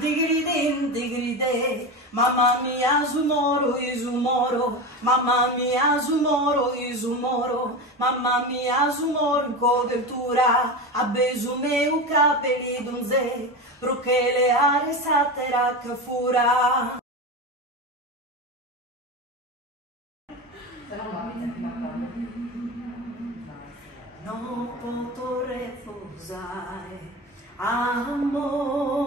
digridin, digride. Mamma mia, Isumoro, Isumoro. Mamma mia, Isumoro, Isumoro. Mamma mia, Isumoro, in copertura. Abbesumeu capelli d'unze. Perché le aree satera che fura. Non posso refusare amore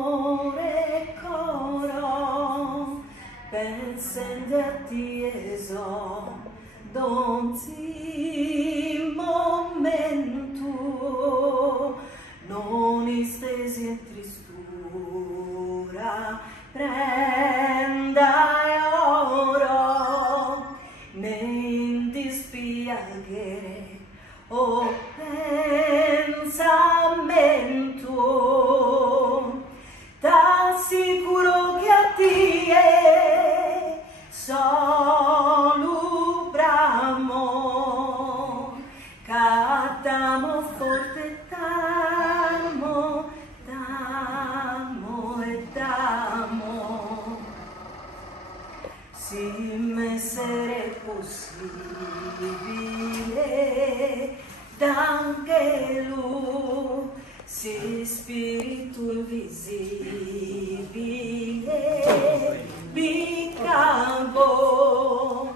coro pensando a ti eso donzi momento non istesi in tristura prenda oro ne in dispiacere o pensamento t'assicuro che a te solo bramo cattamo forte t'amo t'amo e t'amo si m'essere possibile d'angelo si spirito invisibile mi cavo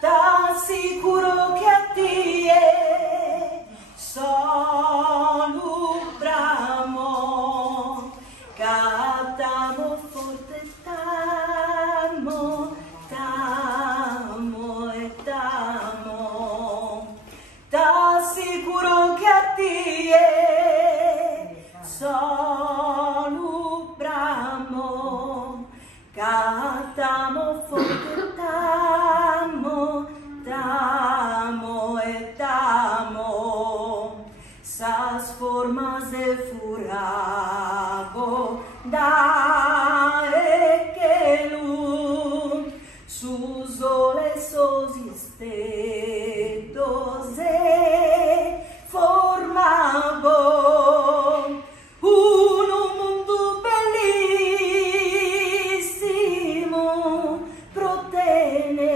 t'assicuro che a te solo bramo cattamo forte t'amo t'amo e t'amo t'assicuro che a te solo bramo cattamo forte t'amo t'amo e t'amo sas formas de furago da e che lu su sole sosiste dose formavo un mondo bellissimo protene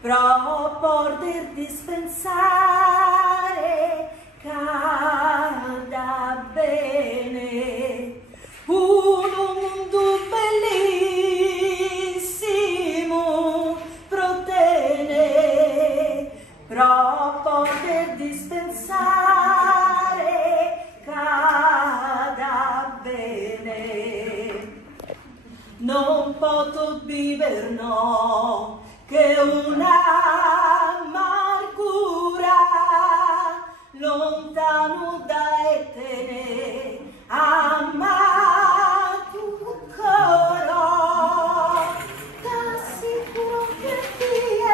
pro poter dispensare cada bene un mondo bellissimo protene pro poter dispensare cada bene non posso vivere no che una amargura lontano da etene amato coro t'assicuro che ti è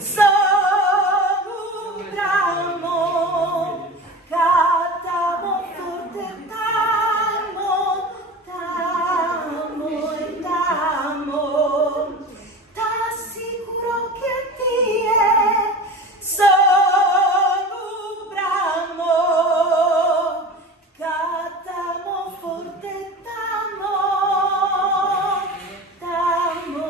solo un ramo cattamo forte t'amo t'amo e t'amo t'assicuro che ti è solo un bramo cattamo forte t'amo t'amo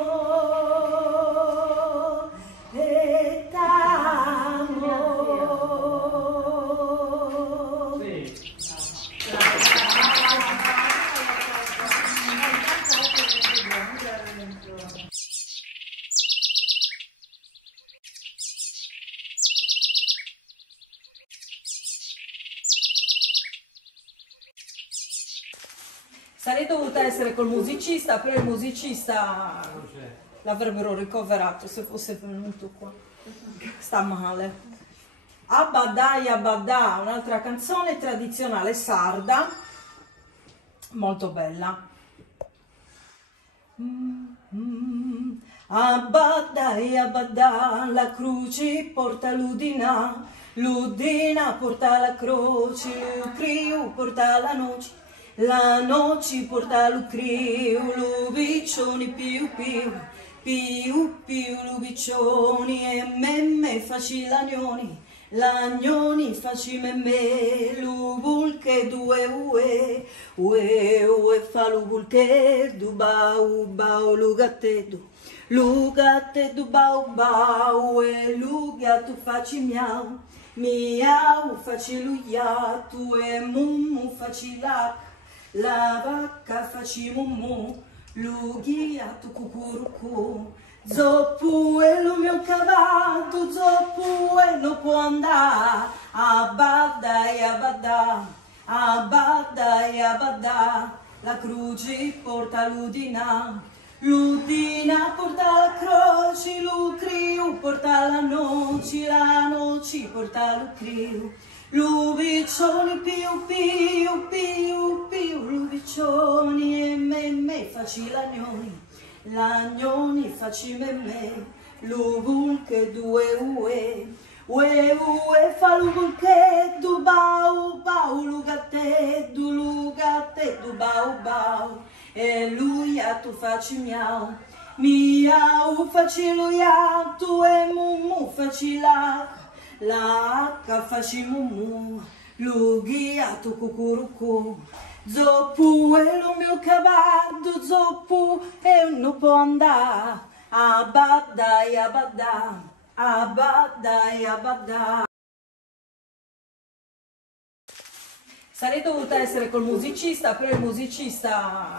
e t'amo. Sarei dovuta essere col musicista, però il musicista l'avrebbero ricoverato se fosse venuto qua. Sta male. Abbadai Abbadà, un'altra canzone tradizionale sarda, molto bella. Abbadai Abbadà, la croce porta l'udina, l'udina porta la croce, il criu porta la noce porta lo criu, l'ubiccioni più più, più più l'ubiccioni e me facilanioni, l'agnoni facime me, l'ubulche due ue fa l'ubulche du bau bau lugattedu. Lugattedu bau bau e lugattu faci miau, miau faci luiatu e mummu faci lac, la vacca faci mummu, lugiatu cucurucu. Zoppu è lo mio cavallo, zoppu e non può andare, abadda e abadda, abadda e abadda, la croce porta l'udina, l'udina porta la croce, l'ucriu porta la noce porta l'ucriu, l'uviccioni piu piu piu piu, l'uviccioni e me faci l'agnoni. L'agnoni facime me, l'uvulche due ue fa l'uvulche du bau bau, lugattedu bau bau, e luiatu faci miau, miau faci luiatu e mummu faci la H faci mummu, lugiatu cucurucu. Zoppu è lo mio cavallo, zoppu e non può andare, abadda e abadda, abadda e abadda. Sarei dovuta essere col musicista, però il musicista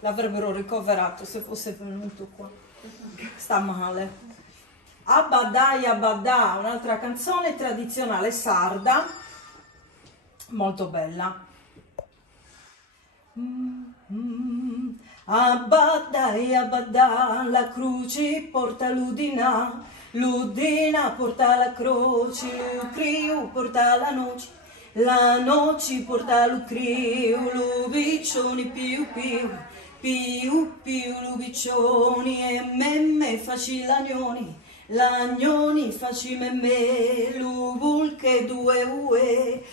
l'avrebbero ricoverato se fosse venuto qua. Sta male. Abadda e abadda, un'altra canzone tradizionale sarda, molto bella. Abadda e abadda, la croce porta l'udina, l'udina porta la croce, l'ucriu porta la noce porta l'ucriu, l'uviccioni piu piu, piu piu l'uviccioni e me faci l'agnoni. L'agnoni facime me, l'uvulche due ue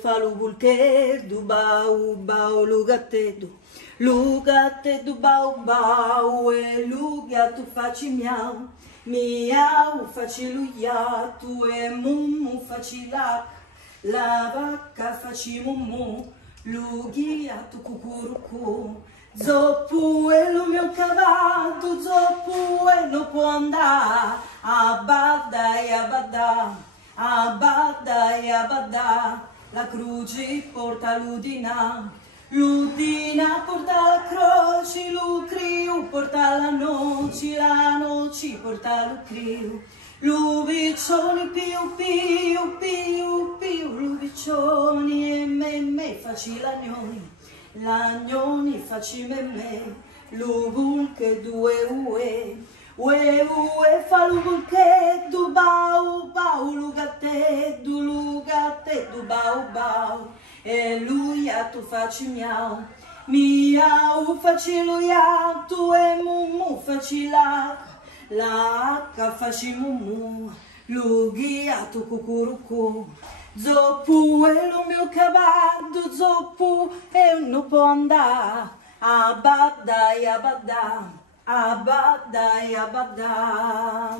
fa l'uvulche du bau bau lugattedu, lugattedu bau bau e lugattu faci miau, miau faci luiatu e mummu faci lac, la vacca faci mummu, lugiatu cucurucu. Zoppu è lo mio cavallo, zoppu e non può andare, abadda e abadda, abadda e abadda, la croce porta l'udina, l'udina porta la croce, l'ucriu porta la noce porta l'ucriu, l'uviccioni piu piu piu piu, l'uviccioni e me faci l'agnoni. L'agnoni facime me, l'uvulche due ue fa l'uvulche du bau bau, lugattedu bau bau, e luiatu faci miau, miau faci luiatu e mummu faci la H faci mummu, lugiatu cucurucu. Zoppu è lo mio cavallo, zoppu e non può andare, abadda e abadda, abadda e abadda.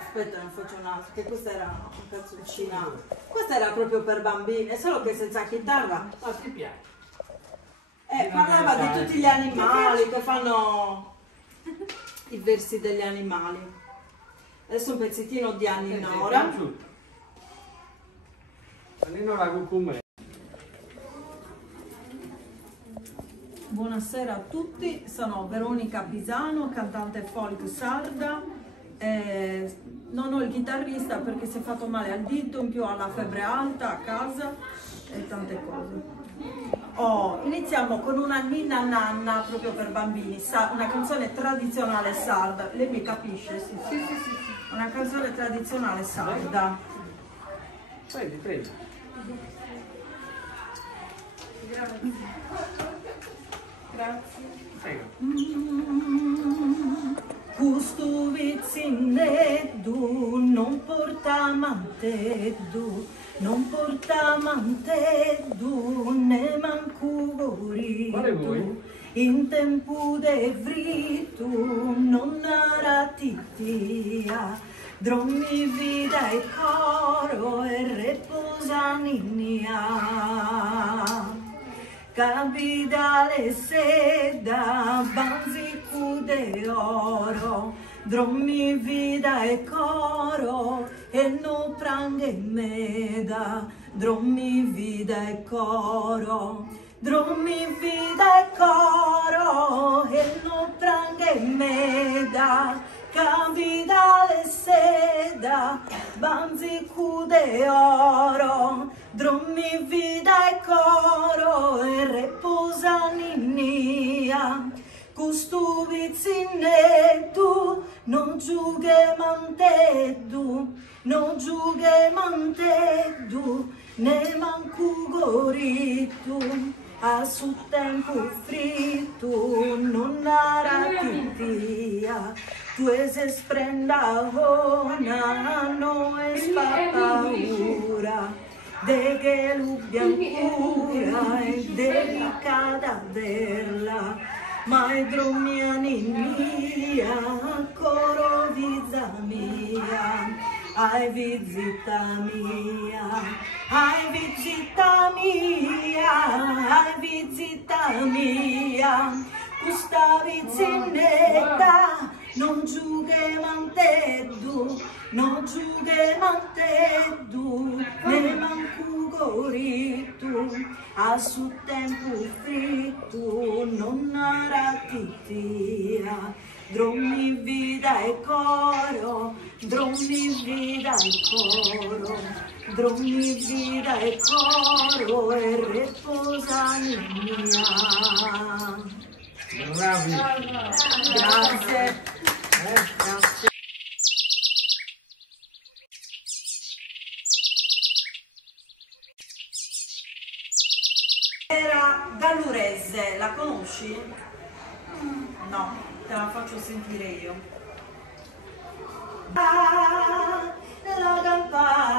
Aspetta, ne faccio un'altra, che questa era una canzoncina, questa era proprio per bambine, solo che senza chitarra. Ma ti piace? Parlava di tutti gli animali che fanno i versi degli animali. Adesso un pezzettino di Anni Nora. Buonasera a tutti, sono Veronica Pisano, cantante folk sarda. Non ho il chitarrista perché si è fatto male al dito, in più ha la febbre alta a casa e tante cose. Iniziamo con una ninna nanna proprio per bambini, una canzone tradizionale sarda. Lei mi capisce? Sì. Una canzone tradizionale sarda. Prendi. Grazie. Prego. Questo vizzineddu non porta manteddu, non porta manteddu, ne manco voritu. In tempo de vritu non era titia, Dormi vida e coro e reposa ninnia. Capitale seda, banzicu de oro, dormi vida e coro e non pranghe meda, dormi vida e coro, dormi vida e coro e non pranghe meda, capitale seda, banzicu de oro, dormi vida e coro e reposa ninnia. Custu vizzinettu non giughe manteddu, non giughe manteddu, ne mancu gorittu, a su tempo frittu, non ara titia, tu es sprenda ona, no es paura, de che l'ubbiancura è delicata verla, ma è dromia ninnia, coro vizza mia, ai visita mia, ai visita mia, ai visita mia, questa vizzinetta non giughe manteddu, non giughe manteddu, ne mancu gorittu, a su tempo frittu, non ara titia, dormi vida e coro, dormi vida e coro, dormi vida e coro e reposa mia. Bravi. Grazie. Grazie. Era Gallurese, la conosci? No, te la faccio sentire io. La campana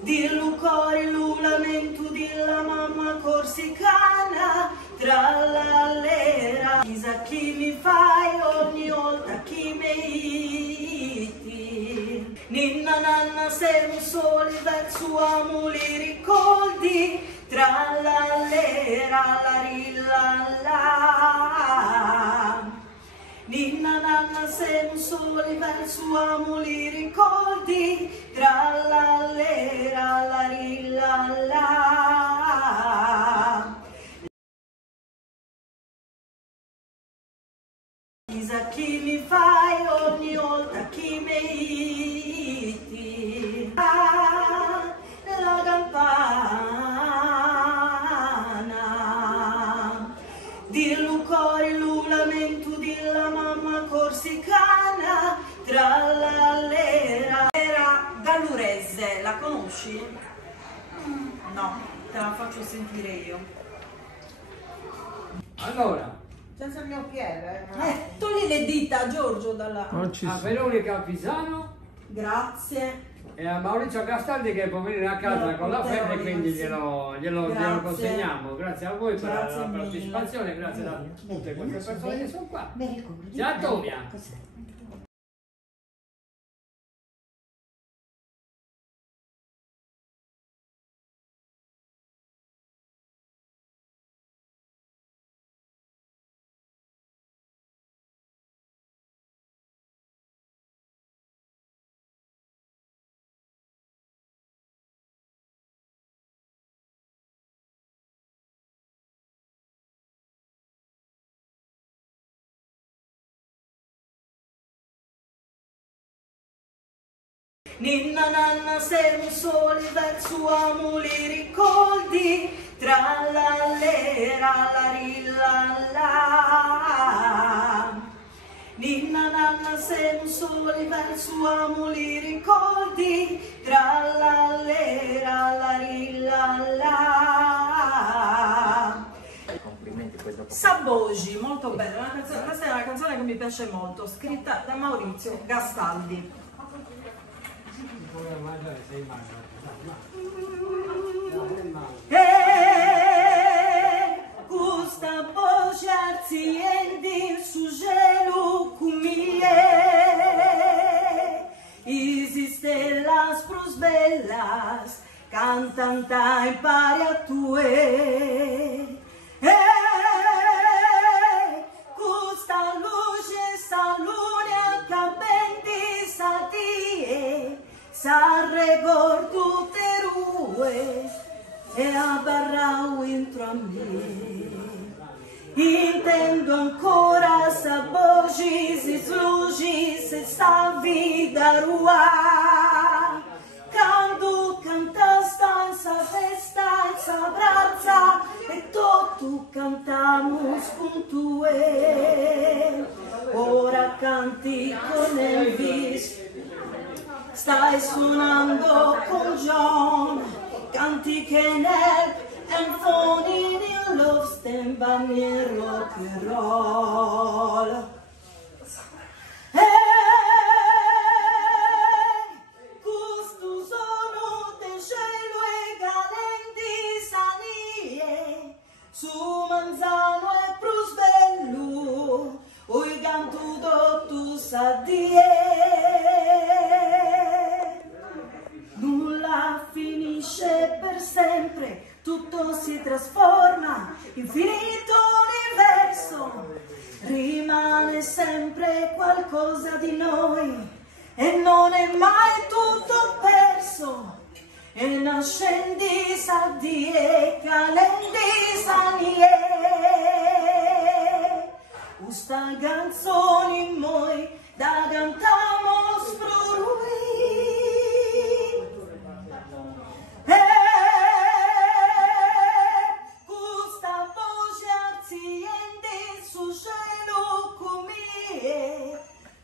di Lucori, l'ulamento della mamma corsicana, tra l'allera, chissà chi mi fai ogni volta chi mi iti. Ninna nanna siamo soli verso amo li ricordi, tra l'allera la rillalla. Ninna nanna siamo soli verso amo li ricordi, tra l'allera la rillalla. Chissà chi mi fai ogni volta chi mi iti. La campana di Lucori, l'ulamento della mamma corsicana, tra l'allera. Era Gallurese, la conosci? No, te la faccio sentire io. Allora, Senza il mio piede. Togli le dita, Giorgio, dalla... a Veronica Pisano Grazie. e a Maurizio Castaldi che può venire a casa con la febbre, quindi sì. glielo consegniamo. Grazie a voi per Grazie la mille. partecipazione, grazie a tutte queste persone che sono qua. Mi ricordi? Ciao Tonia! Cos'è? Ninna nanna siamo soli verso amo li ricordi, tra l'allera la rillalla. Ninna nanna siamo soli verso amo li ricordi, tra l'allera la rillalla. Complimenti poi dopo. Sabogi, molto bella, questa è una canzone che mi piace molto, scritta da Maurizio Gastaldi. E questa voce aziende su gelo cantanta impari a tue. Questa luce sa luna campenti sa die, sa regor tutte rue e abbarrau intro a me. Intendo ancora sa voci, si sluci, se sa vida rua. Canto canta stanza, festa, sa brazza e tutto cantamos con tue. Ora canti con Elvis, stai suonando con John, canti che nel and phony in love stand by me rock and roll. Questo sono del cielo e calenti sanie, su manzano e prosbello, oi canto tu sadie. Nulla finisce per sempre, tutto si trasforma, infinito universo, rimane sempre qualcosa di noi e non è mai tutto perso. E nascendi sadie, calendi sanie, questa canzone noi da cantamos pro lui.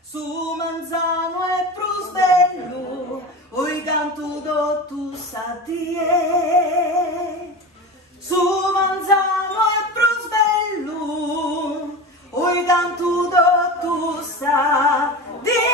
Su manzano e prosbello, oi canto do tu sadie. Su manzano e prosbello, oi canto do tu sadie.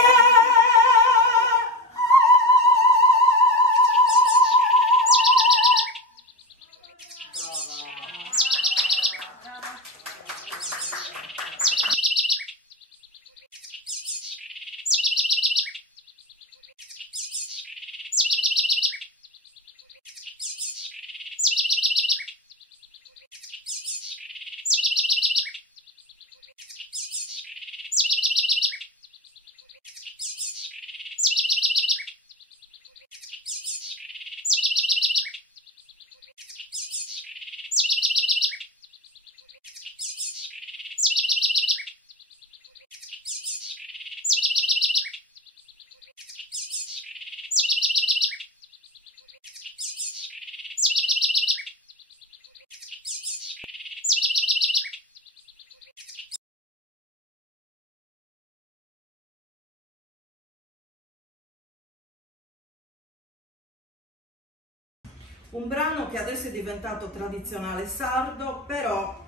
Un brano che adesso è diventato tradizionale sardo, però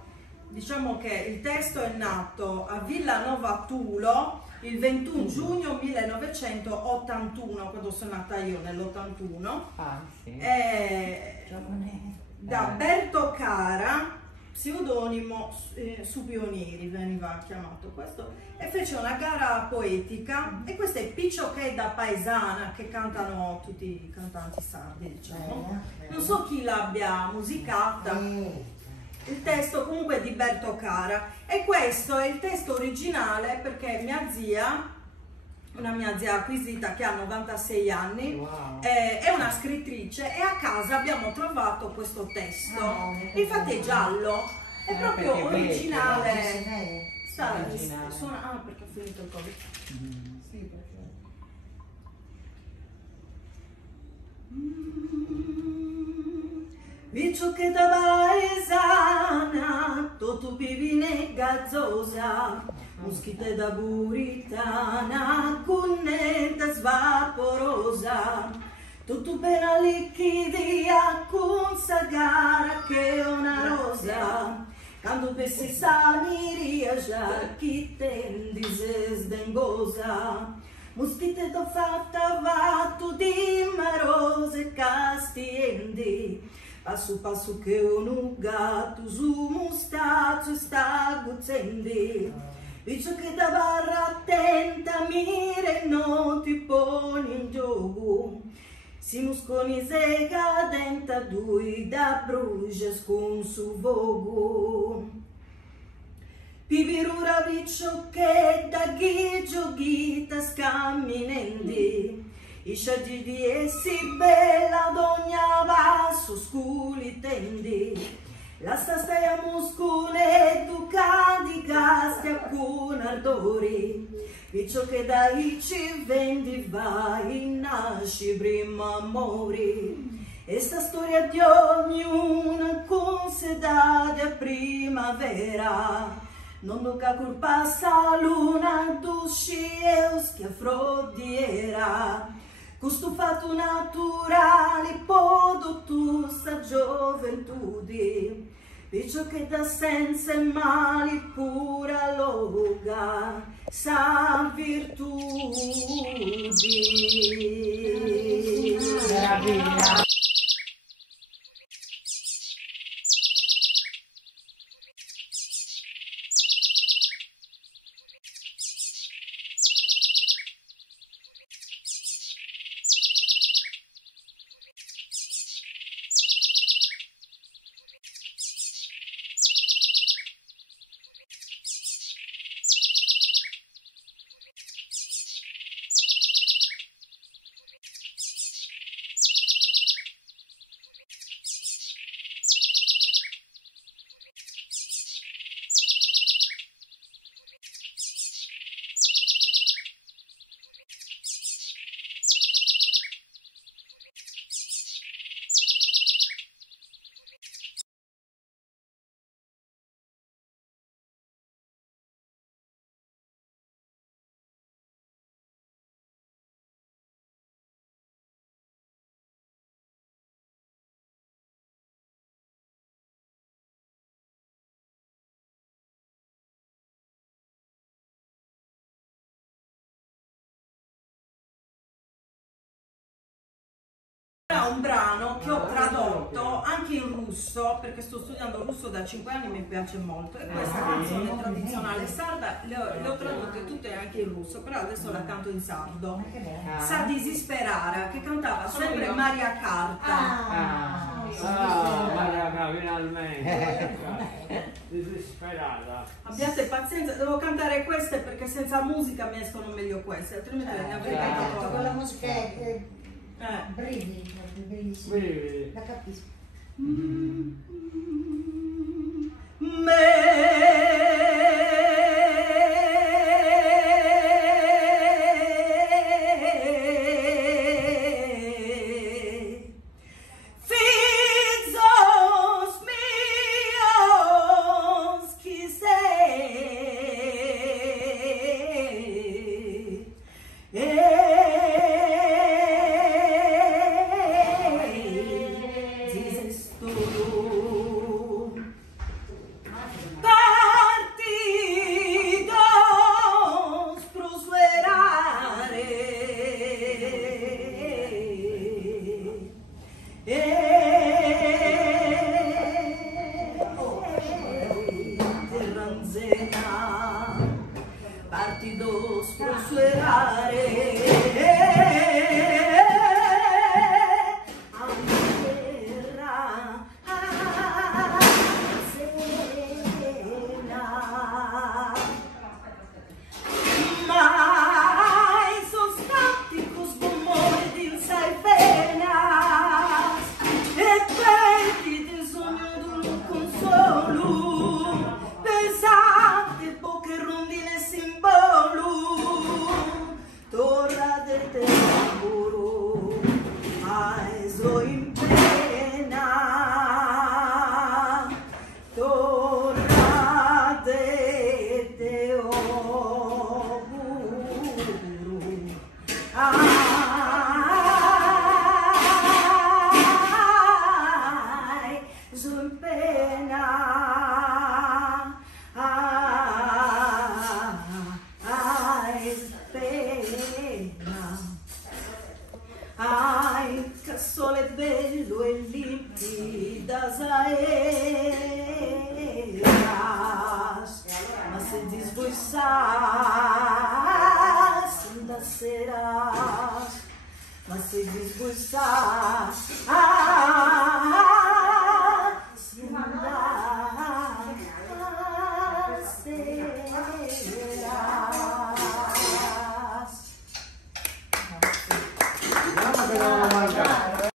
diciamo che il testo è nato a Villanova Tulo il 21 giugno 1981, quando sono nata io nell'81, sì. Da Berto Cara, pseudonimo su Pionieri veniva chiamato questo, e fece una gara poetica, e questa è Picciocche da paesana, che cantano tutti i cantanti sardi, diciamo. Non so chi l'abbia musicata. Il testo comunque è di Berto Cara, e questo è il testo originale perché mia zia, una mia zia acquisita che ha 96 anni, Wow. È una scrittrice, e a casa abbiamo trovato questo testo. Infatti è giallo, è proprio perché originale. Originale. Ah, perché ho finito il Covid. Sì, perché... Picciocche da paesana, tutto pivine gazzosa, moschite da buritana, cunnetta svaporosa, tutto per liquidia con sagara che è una rosa, quando pensi saliria già chi tendi se sdengosa, moschite do fatta vatto di marose castiendi, passo passo che un gatto su mustazzo sta guzzendi, dice che da barra attenta mire non ti poni in gioco, Simus con isega denta dui da bruges con su vogu. Pivirura viccio che da ghigio ghita scamminendi. Iscia di essi bella d'ogna vasso sculi tendi. La stastia muscune duca di castia con ardori. Viccio che da ci vendi vai nasci prima mori. E sta storia di ognuna con sedade a primavera. Non duca cur passa luna dusci e schiaffrodiera. Questo fatto naturale podo tu sta gioventudi. Viccio che da senza mali pura loga sa virtudi. Meraviglia. Un brano che ho tradotto anche in russo, perché sto studiando russo da 5 anni e mi piace molto, e questa canzone tradizionale sarda le ho tradotte tutte anche in russo, però adesso la canto in sardo. Sa disisperare, che cantava sempre Maria Carta. Maria, finalmente. Disperata. Abbiate pazienza, devo cantare queste perché senza musica mi escono meglio queste, altrimenti ne avrei cantato Con la musica è brividi, bellissimo. La capisco. Partidos prosuerare a terra serena, mai sono stati così amore di sai pena e quelli del sogno d'un consolo pesate poche rondine simbolo torra del tempo so in pena torra del teoguro so in pena che sole bello e limpida saeras, ma se disvoisas da seras, ma se disgusta, Vediamo che non lo mangiare.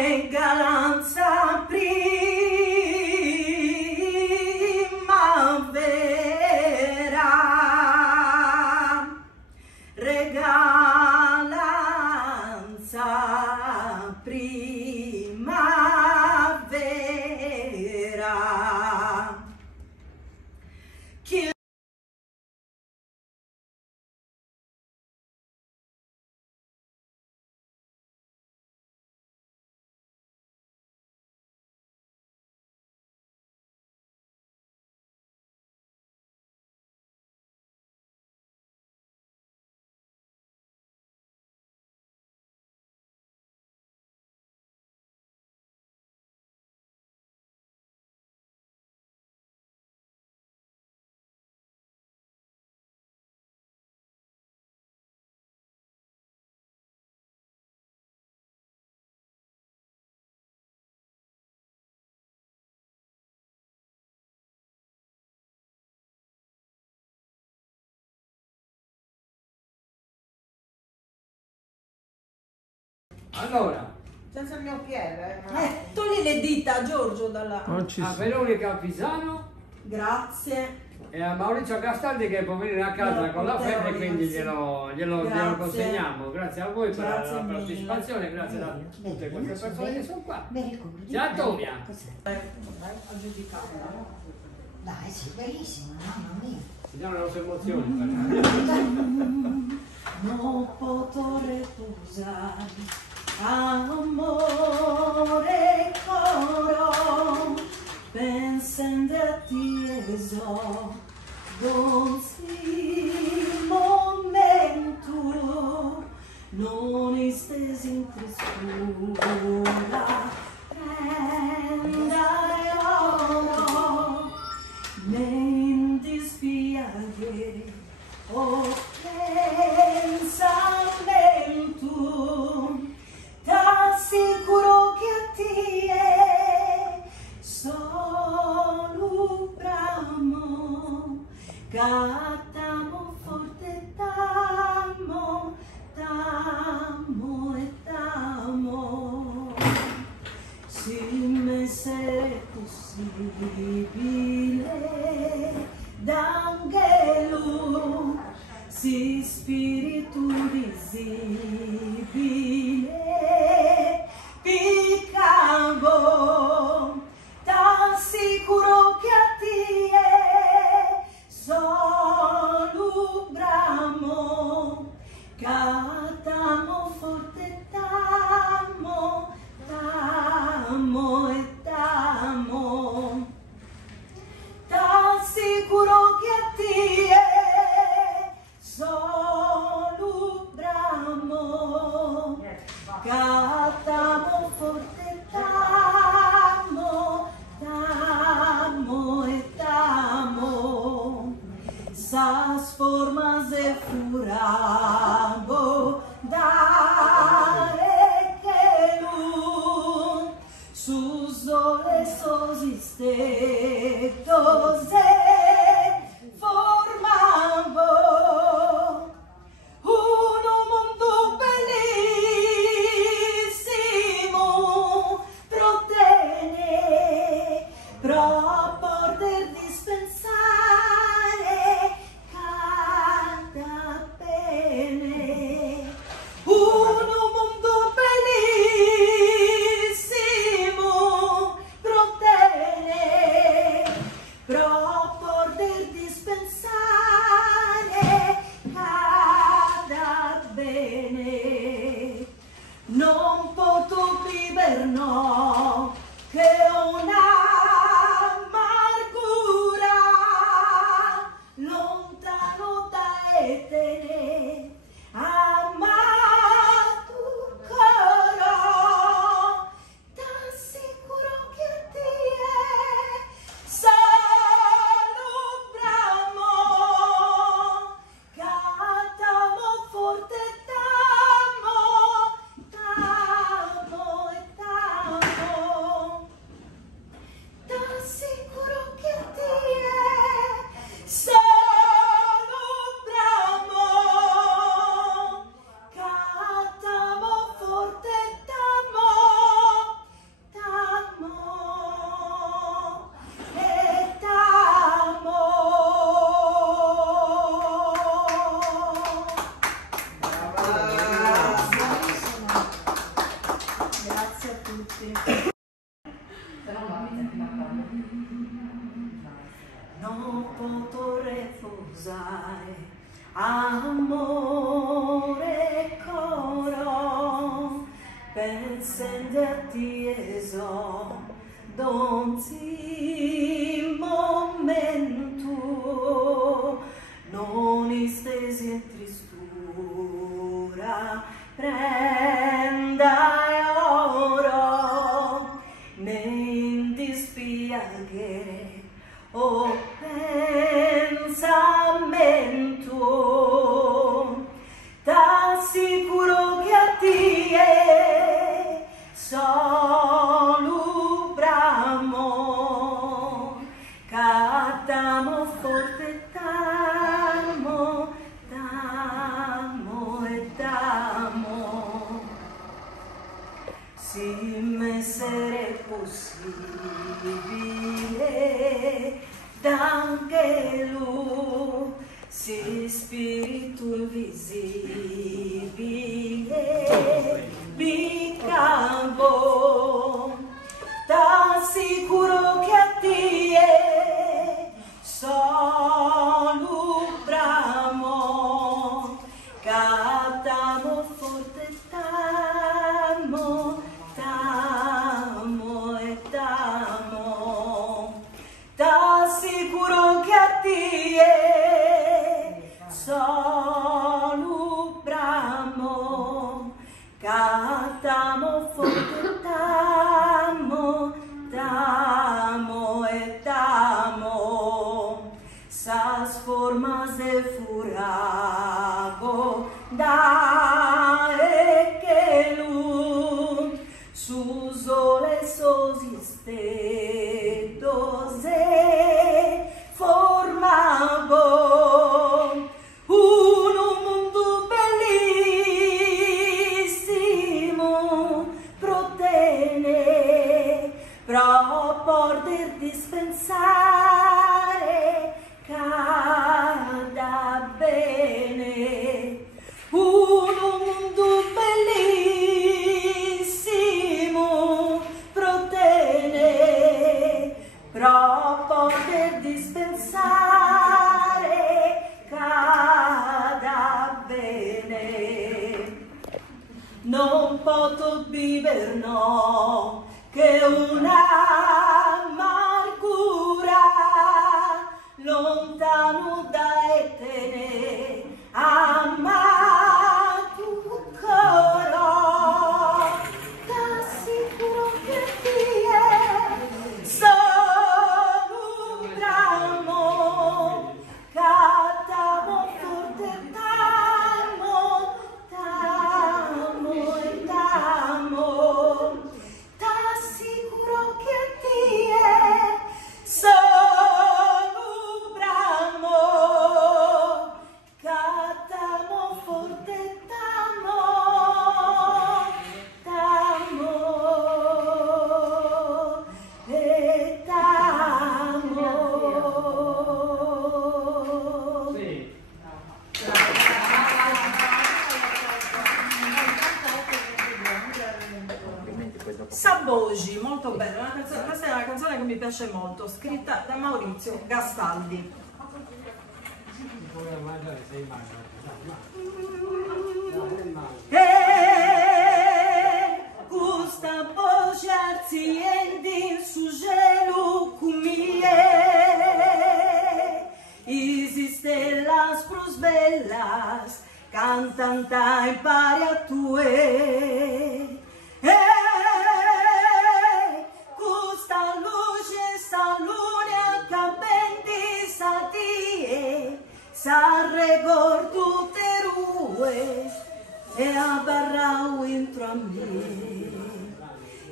Regalanza primavera, regalanza primavera. Chi Allora, Senza il mio piede. togli le dita a Giorgio dalla... a Veronica Pisano Grazie. e a Maurizio Castaldi che può venire a casa No, con la potevo, febbre, quindi sì. glielo Grazie. consegniamo. Grazie a voi per Grazie la mille. partecipazione, grazie a tutte queste persone che sono qua. Mi ricordi? Ciao Antonia. Cos'è? A giudicarla. Dai, sì, bellissimo, mamma mia. Vediamo le nostre emozioni. No posso reposar, amore coro, pensando a ti eso, dolci momento, non estesi in tristura, prendere oro, nem dispiace. O pensamento, t'assicuro che a te solo bramo, cantamo forte, t'amo, t'amo e t'amo. Se me se possibile d'angelo, si spirito visibile, piccavo, t'assicuro che a te solo bramo, cantamo forte, t'amo, t'amo e t'amo. T'assicuro che a te solo bramo, cantamo forte, t'amo, t'amo e t'amo. Sas formas e furabo dare che lu sus ole sosistettos formavo un mondo bellissimo pro te, pro poter dispensare cada amore coro pensenderti eso donzi momento non istesi e tristura prenda oro ne in dispiaghe o pensamento t'assicuro che a tie solo bramo catamo forte tamo tamo e tamo si m'essere possibile d'angelo si spirito invisibile bicambo t'assicuro che a tie solo bramo catamo forte tamo tamo e tamo t'assicuro che a tie solo bramo catamo forte tamo tamo e tamo sas formas de furago da e che lu su sole sosiste dose formavo un mondo bellissimo protene pro poter dispensare cada bene un mondo bellissimo protene pro poter dispensare cada bene non poto viver no che una amargura lontano da etene amato coro t'assicuro che ti è solo un ramo catamo forte tamo tamo e tamo t'assicuro che ti è solo un bramo catamo forte tamo tamo e tamo Sì. Sabogi, molto bella, questa è una canzone che mi piace molto, scritta da Maurizio Gastaldi. Gusta poggiarsi in su gelo cumie esiste las pros bellas cantanta impari a tue gusta luce sta luna campendi satie s'arregor tutte rue e abbarrau intro a me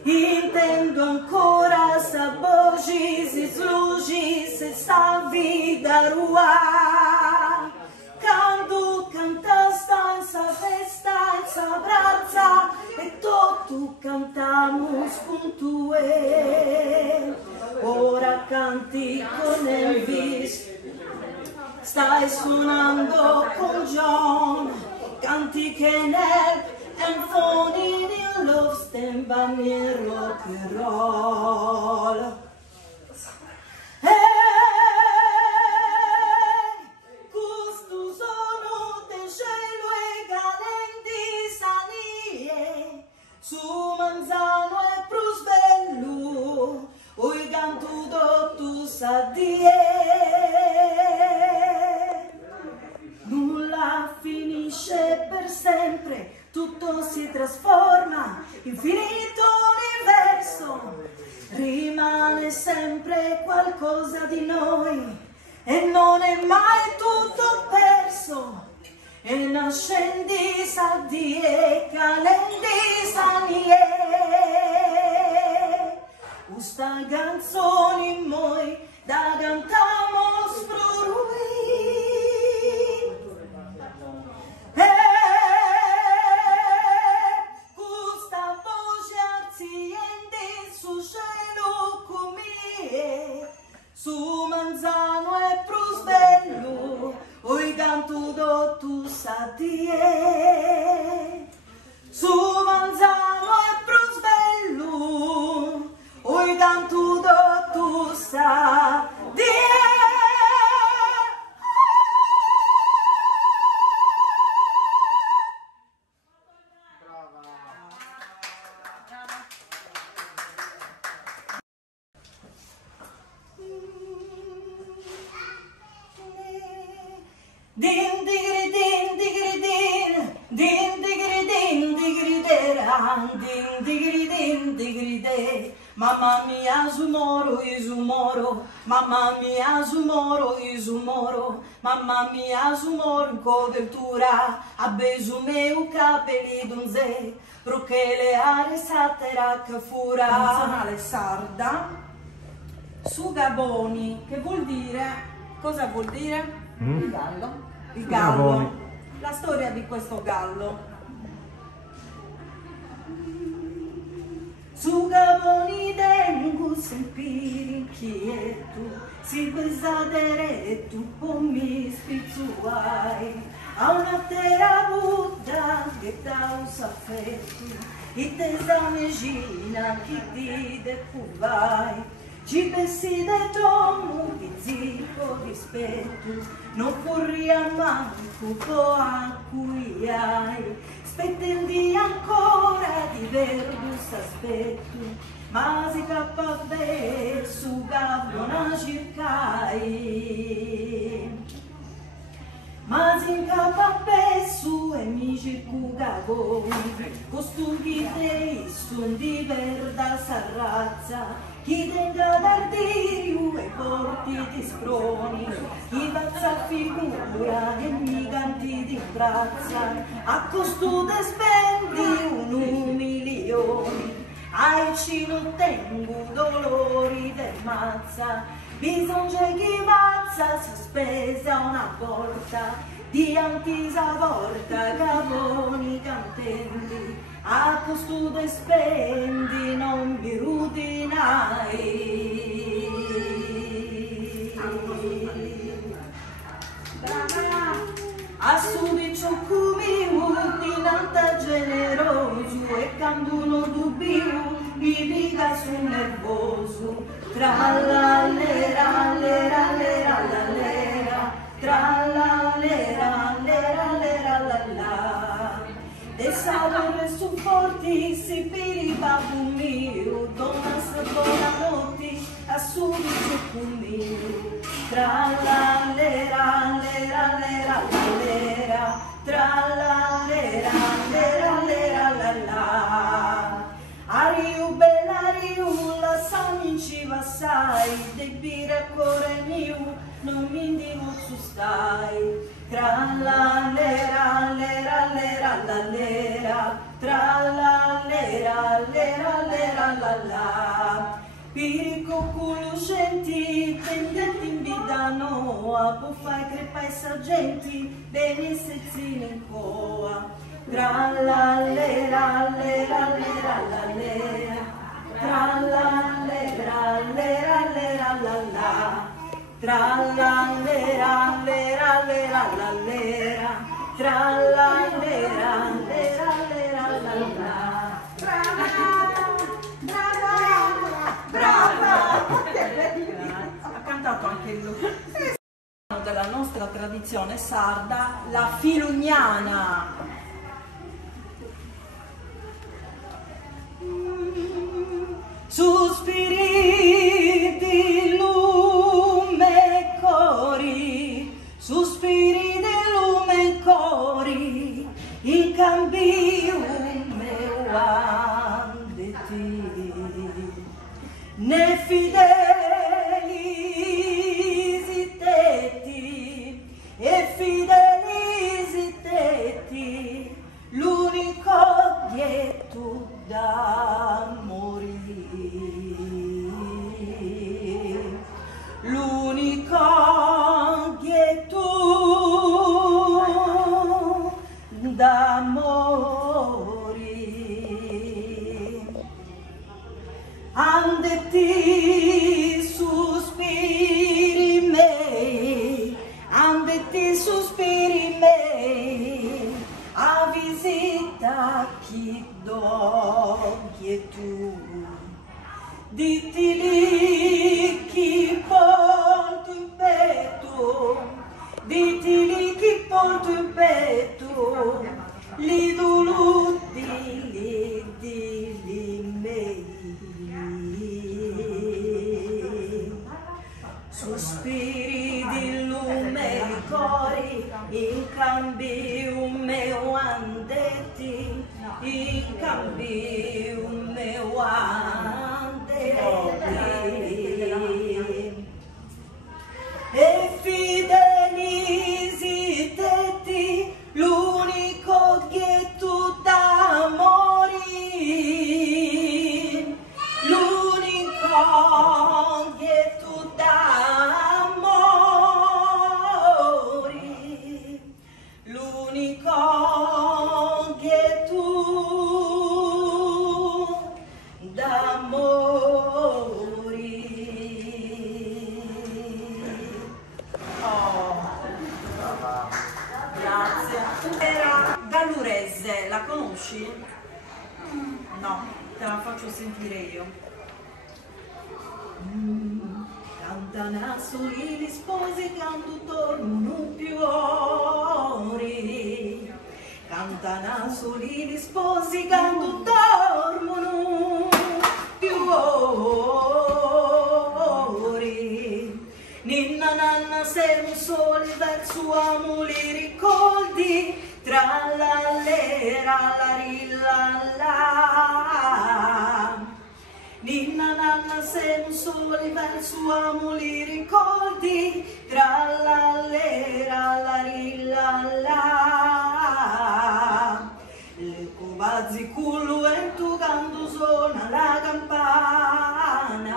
intendo ancora sabogi si slugi se sta vida rua quando canta sta in sa festa in sa brazza e tutto cantamos con tue ora canti con Elvis stai suonando con John canti che nel and phony in love stand by me rock and roll questo sono te su Manzano e Prusvellu, oi cantuto tu sa die. Nulla finisce per sempre, tutto si trasforma, infinito universo, rimane sempre qualcosa di noi e non è mai tutto perso. E nascendi sa die, calendi sa nie, questa canzone noi da cantamos pro lui. Questa voce arziende su cielo come su Manzano e Prusvellu, oi cantuto tu sa die. Su Manzano e Prusvellu, oi cantuto tu sa die. Din digri din digri din, din digri din digri deran, din digri din digri de. Mamma mia Zumoro, Izumoro, mamma mia Zumoro, Izumoro, mamma mia Zumoro in copertura, a besumeu capelli dunze, prochele are satera che fura. Nazionale sarda su Gaboni, che vuol dire, cosa vuol dire? Il gallo. Il gallo. Gaboni. La storia di questo gallo. Su Gaboni dengu sempiri inquieto, si pesadere tu pommi spizzuai, a una terra Buddha che ta usaffetto, e te zamegina chi ti de cuvai, ci pensi de tomo di zicco rispetto, non corria manco a cui hai, spettendi ancora di verdus aspetto, ma si cappa su Gabona circai. Ma si incappa su e mi circu Gaboni, costui dei sun di verda sarrazza, chi tenga d'ardiriu e porti di sproni, chi pazza figura e mi canti di brazza, a costude spendi un milioni, ai ci non tengo dolori del mazza, bisogna chi mazza si spesa una volta, di antisa volta Gaboni cantendi, a costude spendi non mi rudinai. A sudicio cumi udinanta generoso e canduno dubbio mi dica su nervoso, tra la lera lera lera la lera, tra la lera lera lera la la. De salore su forti si piri babu mio, donna se buonanotte a sudicio cumi, tra la lera lera lera la lera, tra la lera lera lera la la. Ariu bella riu, la sogni ci va sai, debire cuore mio, non mi indivuzzo stai. Tra la lera lera lera la lera, tra la lera lera lera la la. Pirico coluscenti, tendenti in vita noa, puffai crepai sargenti, bene sezzine in coa. Tra la lera lera lera la lera, tra la lera lera lera la la, tra la lera lera lera la lera, tra la lera lera lera la la. Brava! Ha cantato anche lui. Della nostra tradizione sarda, la filugnana. Sospiri di lume cori, sospiri di lume cori, in cambio meu andeti, ne fideli tetti, e fideli tetti, l'unico dietro da morire, l'unico dietro da morire. Andeti sospiri me, andeti sospiri me, a visita chi doglie tu, ditili chi porta in petto, ditili chi porta in petto, li doluti li me. Sospiri di lume i cori, in cambio meu andetti, in cambio meu andetti. E fideli tetti, l'unico ghetto d'amore, l'unico ghetto d'amore, l'unico ghetto d'amore. Grazie. Era Gallurese, la conosci? No, te la faccio sentire io. Cantano soli gli sposi, canto tornano più ori. Cantano soli gli sposi, canto tornano più ori. Ninna nanna siamo soli verso amo li ricordi, tra la lera la rillalla. Ninna nanna siamo soli verso amo li ricordi, tra la lera la rillalla. Le cobazzi cullo e tu canto suona la campana.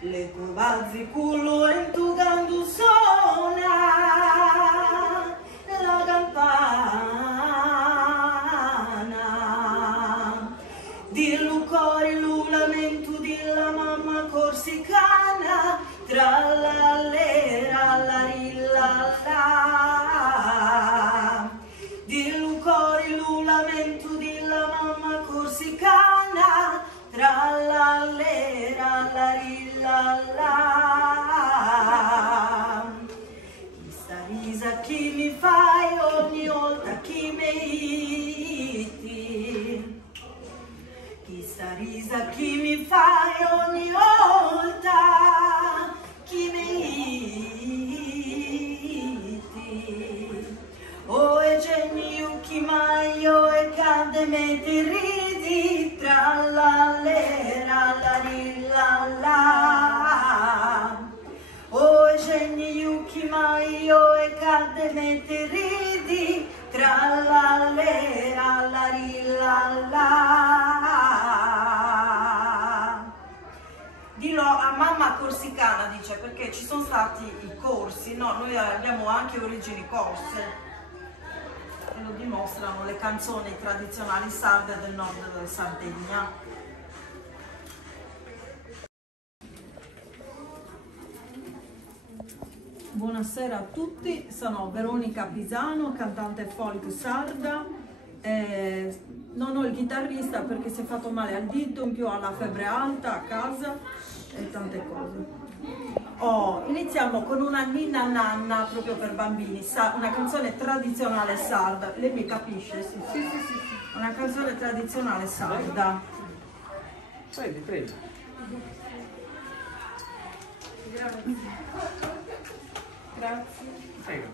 Le cobazzi cullo e tu canto suona la campana. Dillo cori lo lamento della mamma corsicana, tra la lera la rillalla. Dillo cori lo lamento della mamma corsicana, tra la lera la rillalla. Chi sta risa chi mi fai ogni volta chi mi iti, chi sta risa chi mi fai ogni volta chi mi iti. O e genio chi mai o e cade me ti ridi, tra la lera la rillalla. O e genio chi mai o e cade me ti ridi, tra la lera la rillalla. Dillo a mamma corsicana, dice, perché ci sono stati i corsi, no? Noi abbiamo anche origini corse. E lo dimostrano le canzoni tradizionali sarde del nord della Sardegna. Buonasera a tutti, sono Veronica Pisano, cantante folk sarda. Non ho il chitarrista perché si è fatto male al dito, in più ha la febbre alta a casa e tante cose. Iniziamo con una ninna nanna proprio per bambini, una canzone tradizionale sarda. Lei mi capisce? Sì. Una canzone tradizionale sarda. Prendi, prendi. Grazie. Grazie. Prego.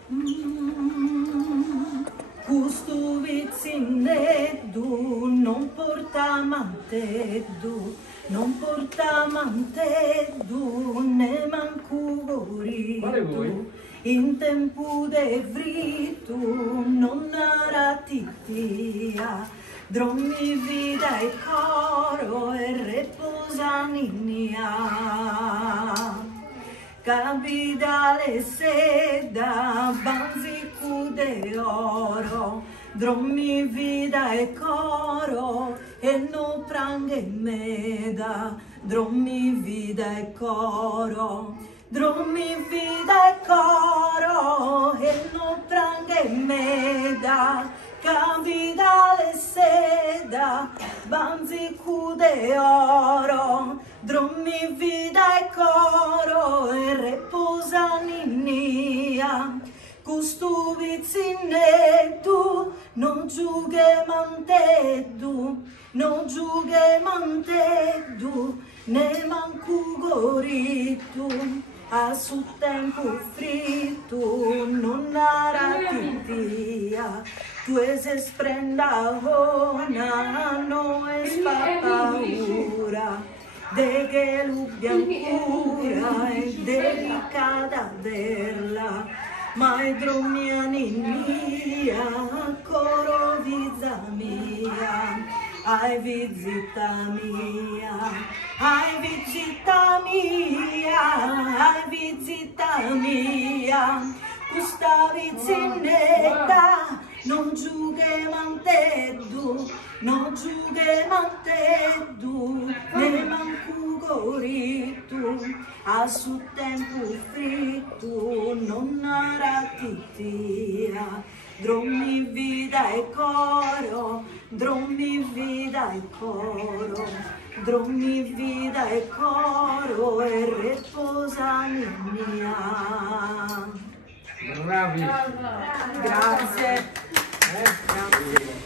Questo vizzineddu non porta manteddu, non porta manteddu, ne manco Quale vuoi? goritu. In tempo de vritu non aratittia, drommi vida e coro e reposaninnia. Capitale seda, banzicu de oro, drommi vida e coro e no pranghe meda, drommi vida e coro. Drommi vida e coro e no pranghe meda, capitale seda, banzicu de oro, drommi vida e coro e reposaninnia. Custu vizzineddu non giughe manteddu, non giughe manteddu, ne mancu goritu. A su tempo fritto non aratittia, tu es sprenda ona, no es paura, de che l'ubbiancura è delicata verla, ma è dromia ninnia, coro vizza mia, ai visita mia, ai visita mia, ai visita mia, questa vizzinetta non giughe manteddu, non giughe manteddu, ne mancu goritu, a su tempo fritto non aratittia, drommi vida e coro, drommi vida e coro, drommi vida e coro e reposaninnia. Bravi. Grazie. Grazie.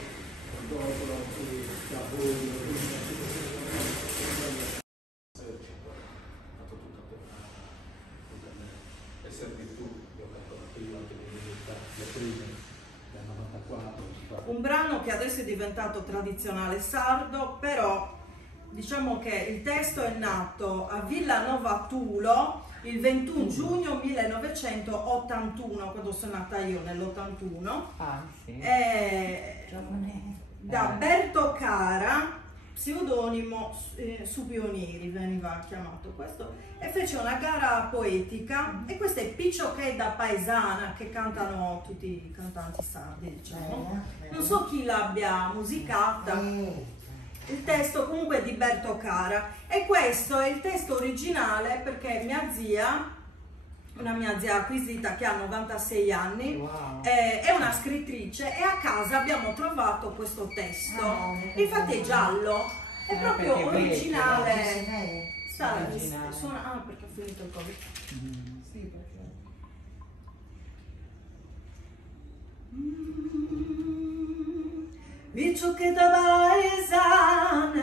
Un brano che adesso è diventato tradizionale sardo, però diciamo che il testo è nato a Villanova Tulo il 21 giugno 1981, quando sono nata io nell'81, da Berto Cara, pseudonimo su Pionieri veniva chiamato questo, e fece una gara poetica, e questa è Piccioché da paesana, che cantano tutti i cantanti sardi, diciamo. Non so chi l'abbia musicata. Il testo comunque è di Berto Cara, e questo è il testo originale perché mia zia, una mia zia acquisita che ha 96 anni, Wow. è una scrittrice, e a casa abbiamo trovato questo testo. Infatti è giallo, è proprio perché originale. Sta originale. suona, perché ho finito il Covid. Sì, perché... Piccioché da paesana,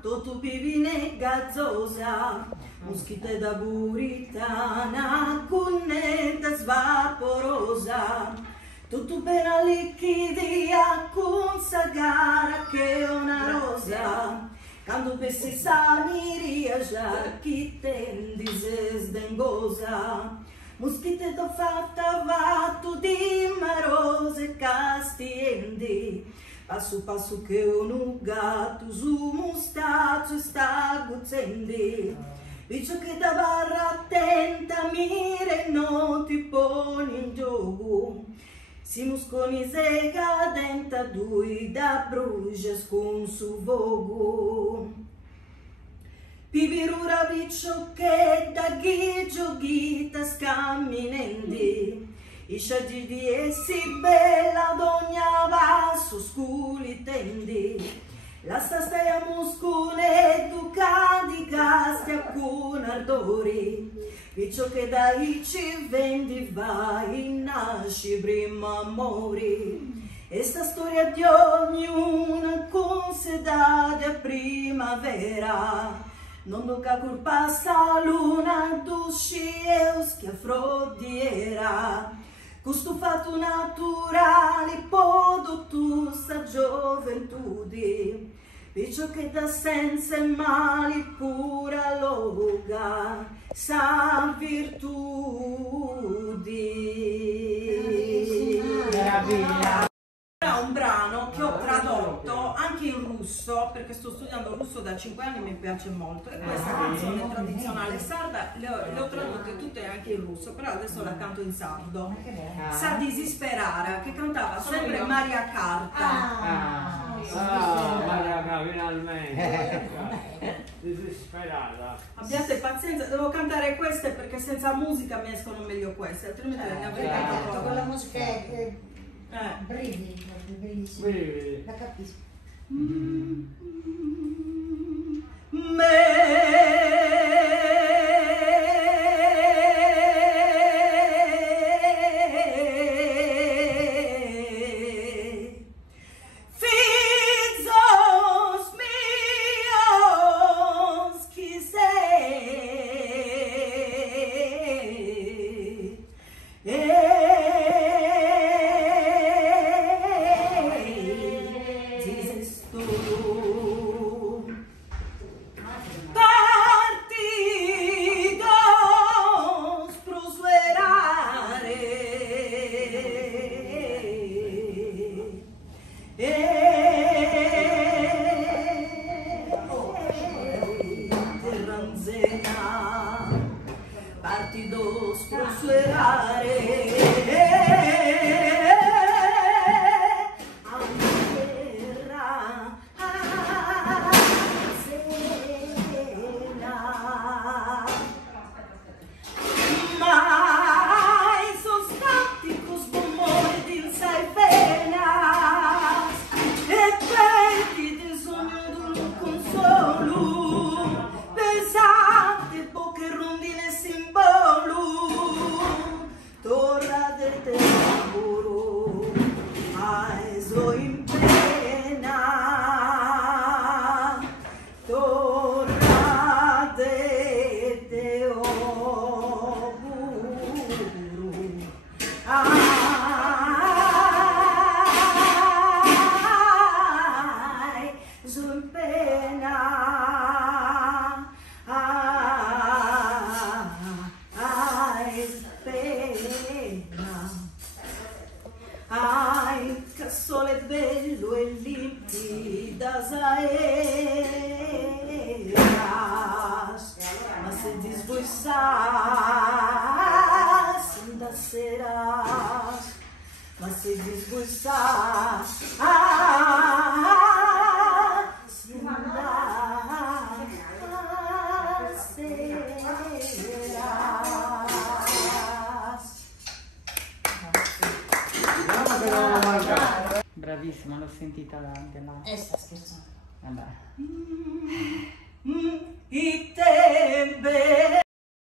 tutto pivine gazzosa, moschite da buritana, cunnetta svaporosa, tutto per la liquidia, con sagara che è una rosa, quando pensi sani riesce, chi tendi se sdengosa, moschite da fatta vatto di marose castiendi, passo passo che un gatto su mustaccio sta guzzendi, dice che da barra attenta mire non ti poni in gioco, si musconi se cadenta due da bruges con su vogo, pivirura viccio che da ghigio ghita scamminendi, i scegli di essi bella d'ogna vaso sculi tendi, la stai a muscole duca di castia con ardori, viccio che dai ci vendi vai, nasci prima mori, e sta storia di ognuna con mocidade a primavera, non tocca colpa sta luna dos cieus que a frodiera, custo fatto naturale podo tu sta gioventudi, Piccio che da senza mali pura loga sa virtudi. Meraviglia. Era un brano che ho tradotto anche in russo, perché sto studiando russo da 5 anni e mi piace molto, e questa canzone tradizionale sarda le ho tradotte tutte anche in russo, però adesso la canto in sardo. Sa disisperare, che cantava sempre Maria Carta. Maria Carta, finalmente. Disperata. Abbiate pazienza, devo cantare queste perché senza musica mi escono meglio queste, altrimenti ne avrei cantato Con la proprio. musica è brividi, proprio bellissimo. Sì. La capisco. Filhos meus, partidos prosperare, terranzena, partidos prosperare, mai sono stati cos bomboni di sai penas e quelli di sogno d'un consolo pesante poche rondine simbolo torna del tempo ai so in pena torna de te ai, sono in pena, ai, pena, ai, che sole bello e limpida saeras, ma se desbuissas, da serás, mas se desbuissar, Bravissima, l'ho sentita anche là. Sta scherzando. Vabbè. I tembe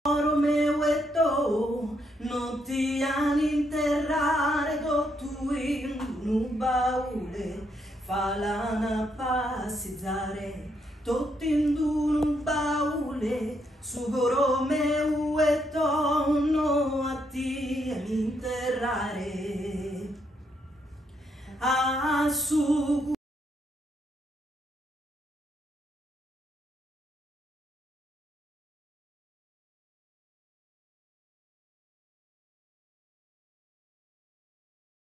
oro meu e tu non ti hanno interrare do tu in un baule falana passizzare tutti in un baule sugoro meu e tu non a ti interrare a su